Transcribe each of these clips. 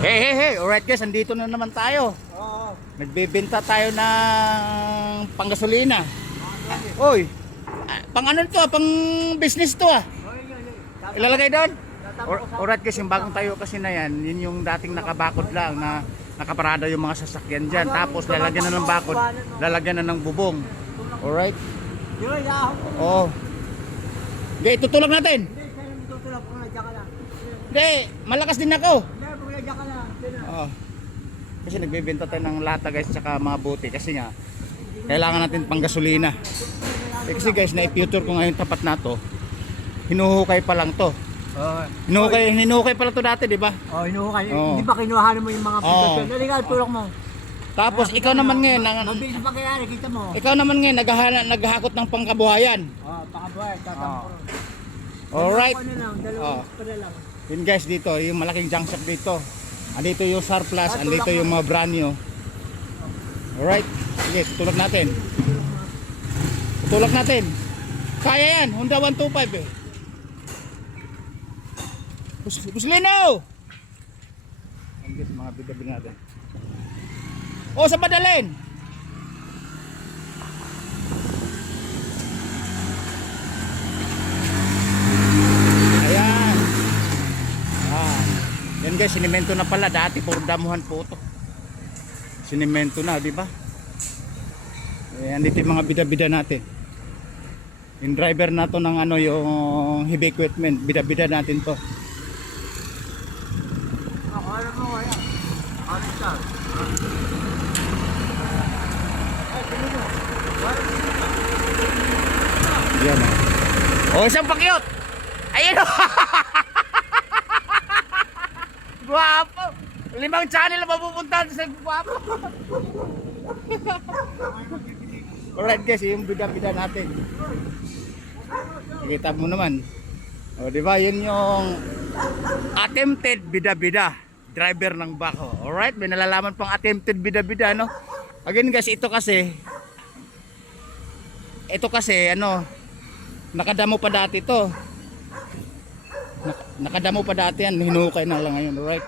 Hey, alright guys, andito na naman tayo. Oo. Nagbebenta tayo ng panggasolina. Oy, pang ano to, pang business to ah. Ilalagay doon? Alright guys, yung bagong tayo kasi na yan, yun yung dating nakabakod lang na nakaparada yung mga sasakyan dyan. Tapos lalagyan na ng bakod, lalagyan na ng bubong. Alright? Oo. Okay, tutulak natin. Hindi, malakas din ako. Oh. Kasi nagbebenta tayo ng lata guys, tsaka mga bote kasi nga kailangan natin pang gasolina. Kasi guys, na-future ko ngayon tapat na to. Hinuhukay pa lang to. Hinuhukay pa lang to dati, di ba? Oh, hinuhukay. Oo. Hindi ba kinuhanan mo yung mga pagkakas? Halika, tulak mo. Tapos ikaw naman ngayon, Mabilis pa kaya, kita mo. ikaw naman ngayon naghahakot ng pangkabuhayan. Oh, pakabuhay, tatampo. Alright. Ano lang, Oh. dalawang pa na lang. Yun guys, dito yung malaking junk shop dito. Andito yung surplus, andito yung mga brand new. Alright. Sige, tutulak natin. Tutulak natin. Kaya yan, Honda 125 eh. Buslino! Ang guys, mga bigabi natin. O, sa padalin! Ayan. Yan guys, sinimento na pala. Dati puro damuhan po ito. Sinimento na, di ba? Ayan, dito yung mga bida-bida natin. Yung driver na to ng ano, yung heavy equipment. Bida-bida natin to. Ano mo kaya? Ano siya? Yan o. Isang pakyot! Ayun o! Guwapo! 5 channel na mapupuntahan sa guwapo! Alright guys, yung bida-bida natin. Kita mo naman. O diba, yun yung attempted bida-bida. Driver ng bako. Alright, may nalalaman pang attempted bida-bida, no? Again guys, ito kasi ano, nakadamo pa dati to. Nakadamo pa dati yan, hinukay na lang ngayon, alright?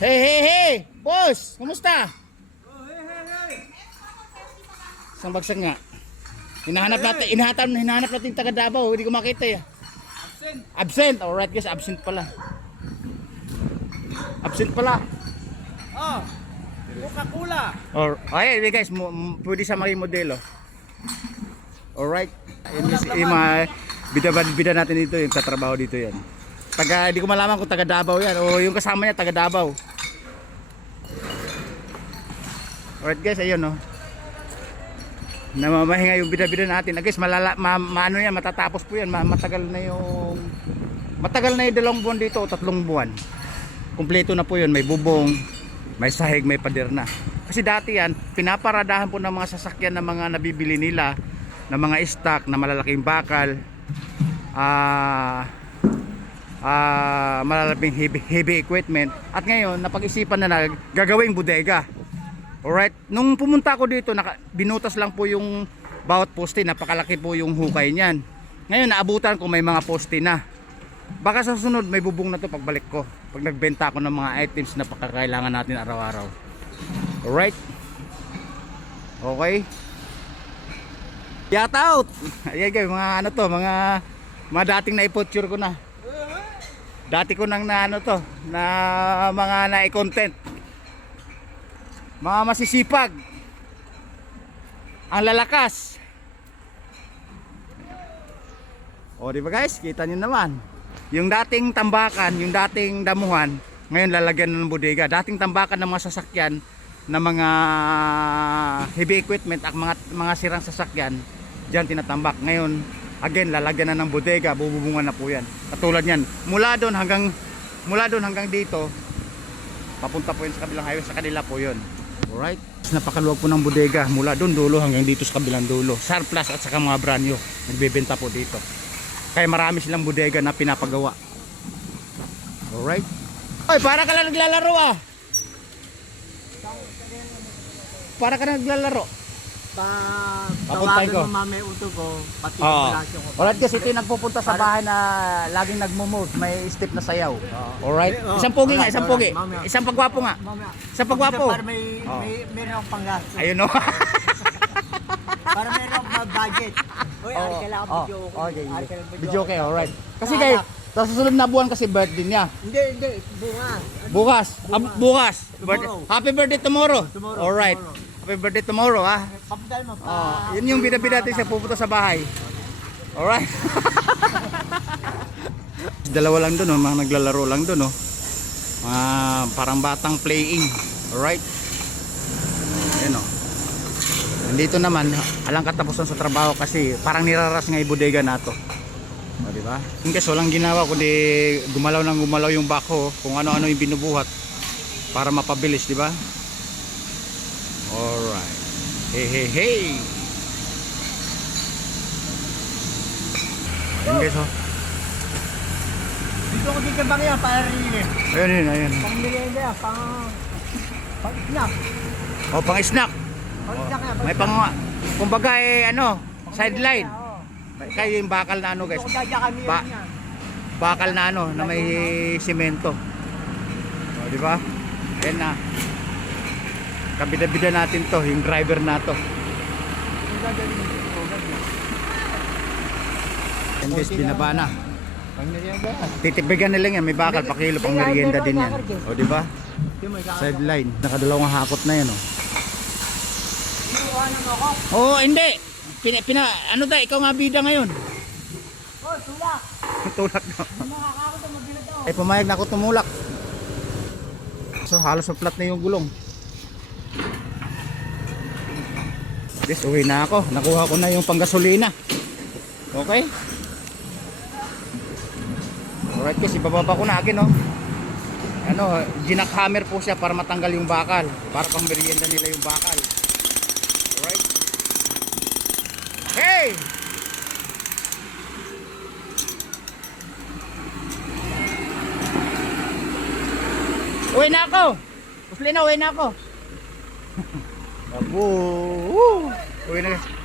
Hey! Boss! Kumusta? Isang bagsak nga. Hinahanap natin yung taga Davao, hindi ko makita eh. Absent! Alright guys, absent pala. Oh, Coca-Cola. Okay guys, pwede sa mga modelo. Alright. Yung mga bida natin dito, yung tatrabaho dito yan. Hindi ko malaman kung taga Davao yan o yung kasama niya taga Davao. Alright guys, ayun no. Namamahinga yung bida natin. Guys, maano yan, matatapos po yan. Matagal na yung 2 buwan dito o 3 buwan. Kumpleto na po yun, may bubong, may sahig, may pader na. Kasi dati yan, pinaparadahan po ng mga sasakyan ng mga nabibili nila, ng mga stock na malalaking bakal, malalaking heavy equipment. At ngayon, napag-isipan na gagawing bodega. Alright, nung pumunta ako dito, binutas lang po yung bawat poste, napakalaki po yung hukay niyan. Ngayon, naabutan ko may mga poste na. Baka sa susunod, may bubong na to pagbalik ko. Pag nagbenta ako ng mga items na pagkakailangan natin araw-araw. Alright. Okay. Shout out! Ayan guys, mga ano to, mga dating na-picture ko na. Dati ko nang na ano to, na mga na-content. Mga masisipag. Ang lalakas. O di ba guys, kita niyo naman. Yung dating tambakan, yung dating damuhan, ngayon lalagyan ng bodega. Dating tambakan ng mga sasakyan, ng mga heavy equipment at mga sirang sasakyan, diyan tinatambak. Ngayon, again, lalagyan na ng bodega, bububungan na po yan. Katulad yan, mula doon hanggang dito, papunta po yun sa kabilang highway, sa kanila po yun. Alright, napakaluwag po ng bodega, mula doon dulo hanggang dito sa kabilang dulo. Surplus at saka mga brand new, nagbebenta po dito. Kaya marami silang bodega na pinapagawa. Alright. Oy, para ka lang naglalaro ah. Para ka naglalaro. Papuntahin ko. tawagan mo mamaya uto ko, pati Oo. populasyon ko. Alright guys, ito yung nagpupunta sa bahay na laging nagmo-mode. May step na sayaw. Alright. Oo. Isang pogi nga, Alright, isang pogi. alright, mamaya. Isang pagwapo nga. Mamaya. Sa pagwapo. Para meron akong panggasto. Ayun o. Para meron akong budget. Uy, ari kailangan video ko. Okay. Ari kailangan Video okay, alright. Kasi Ah, kay, anak. sa susunod na buwan kasi birthday niya. Hindi. Bukas. Bukas. Bukas. Tomorrow. Happy birthday tomorrow. Tomorrow, Alright. tomorrow. Happy birthday tomorrow ah. Papuntahin mo pa. Yun yung bida-bida natin siya pupunta sa bahay. Alright. Dalawa lang doon, mga naglalaro lang doon, oh. Mga parang batang playing. Alright. Ayan, oh. Nandito naman, alang katapusan sa trabaho kasi parang niraras nga yung bodega na to. O, diba? Yung kaso lang ginawa kundi gumalaw ng gumalaw yung bako kung ano-ano yung binubuhat para mapabilis, diba? Alright. Hey. Ayan guys, oh. Dito ko titibang yan para rin eh. Ayun. Pang merienda yan, pang snack. Oh, pang snack. Pang snack yan. May pang, kumbaga sideline. Kaya yung bakal na ano guys. Dito ko dadya kami Ba- yan. Bakal na na may simento. O, di ba? Ayan na. Kabida-bida natin to, yung driver na to. Yan guys, binaba na. Pang merienda yan. Titibigan nila yan, may bakal, pakilo, pang merienda din yan. O, di ba? Sideline. Nakadalawang hakot na yan, o. Iiwanan mo ako. Oo, hindi. Ano tayo, ikaw nga bida ngayon. Oh, tulak. Tulak na. Hindi makakakot ang mabilat ako. Ay, pumayag na ako tumulak. So, halos flat na yung gulong. Yes, uwi na ako. Nakuha ko na yung panggasolina. Okay? Alright guys, ibababa ko na akin, no? Ginakhammer po siya para matanggal yung bakal. Para pang merienda nila yung bakal. Alright? Hey! Uwi na ako! Uwi na ako! Abo! Uwi na guys.